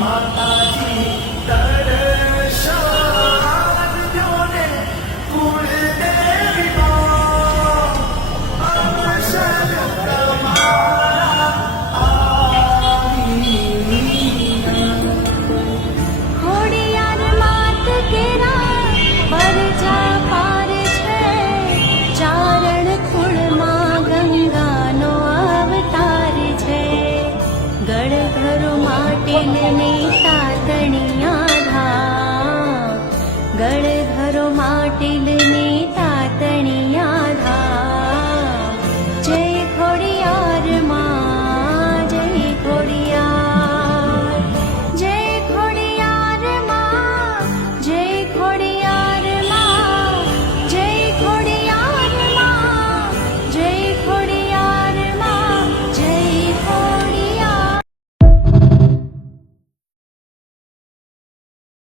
માતાજી દર્શાવ્યો ને કુળદેવીનો અવસર તમારા ખોડિયાર માત કેરા પરજા પાર છે, ચારણ કુળમાં ગંગાનો અવતાર છે. ગળઘરો માટે નેતા